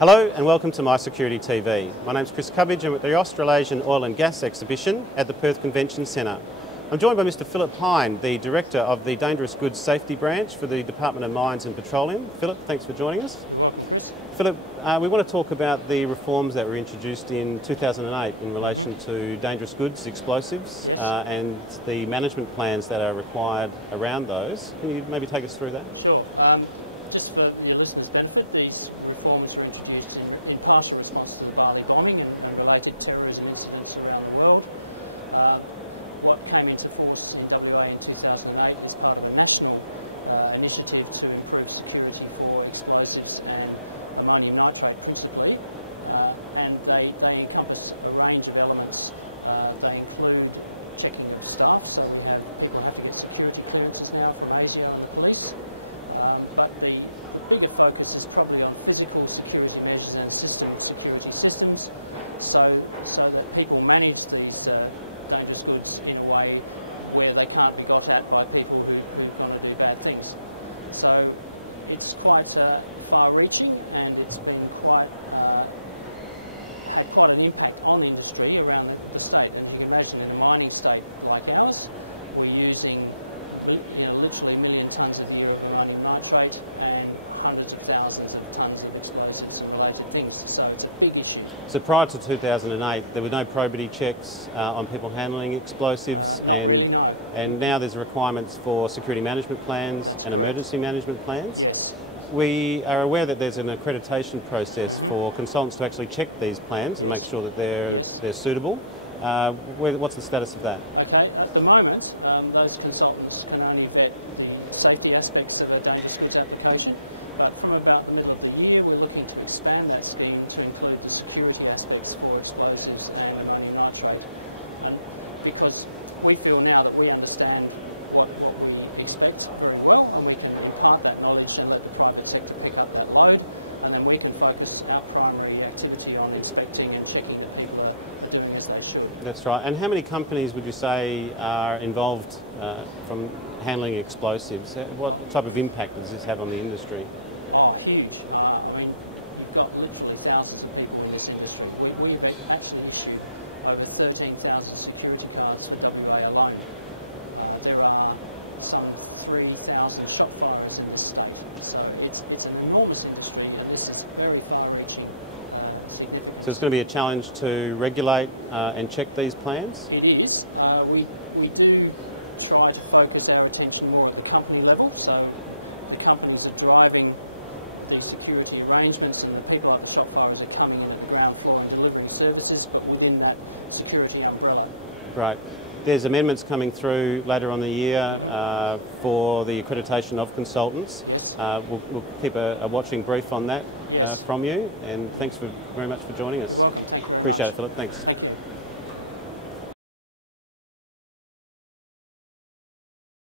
Hello and welcome to My Security TV. My name's Chris Cubbage. I'm at the Australasian Oil and Gas Exhibition at the Perth Convention Centre. I'm joined by Mr Philip Hine, the Director of the Dangerous Goods Safety Branch for the Department of Mines and Petroleum. Philip, thanks for joining us. You're welcome, Chris. Philip, we want to talk about the reforms that were introduced in 2008 in relation to dangerous goods, explosives, Yes. And the management plans that are required around those. Can you maybe take us through that? Sure. Just for your listeners' benefit, these reforms were introduced in partial response to the Bali bombing and related terrorism incidents around the world. What came into force in WA in 2008 is part of a national initiative to improve security for explosives and ammonium nitrate principally, and they encompass a range of elements. They include checking of staff, so people have to get security clearances now from ASIO and the police. But the bigger focus is probably on physical security measures and system security systems, so that people manage these dangerous goods in a way where they can't be got at by people who are going to do bad things. So it's quite far-reaching, and it's been had quite an impact on the industry around the state. And as you can imagine, in a mining state like ours, we're using literally 1 million tonnes a year of ammonium nitrate and hundreds of thousands of tonnes of explosives and related things. So it's a big issue. So prior to 2008, there were no probity checks on people handling explosives? Not really, no. And now there's requirements for security management plans. That's and correct. Emergency management plans? Yes. We are aware that there's an accreditation process for consultants to actually check these plans and make sure that they're suitable. What's the status of that? Okay, at the moment, those consultants can only vet the safety aspects of a dangerous goods application, but from about the middle of the year, we're looking to expand that scheme to include the security aspects for explosives and ammonium nitrate. And because we feel now that we understand what we expect very well, and we can impart that knowledge and let the private sector pick up that load, and then we can focus our primary activity on inspecting and checking that people are doing as they should. That's right. And how many companies would you say are involved from handling explosives? What type of impact does this have on the industry? Oh, huge. I mean, you've got literally thousands of people in this industry. We've actually issued over 13,000 security cards for WA alone. There are some 3,000 shot firers in this state. So it's an enormous industry, and this is very far-reaching significance. So it's going to be a challenge to regulate and check these plans? It is. We do try to focus our attention more at the company level, so the companies are driving the security arrangements, and the people like the shot firers are coming in at the ground floor and delivering services, but within that security umbrella. Right. There's amendments coming through later on the year for the accreditation of consultants. Yes. We'll keep a watching brief on that from you, and thanks very much for joining us. You're welcome. Thank you very much. Appreciate it, Philip. Thanks. Thank you.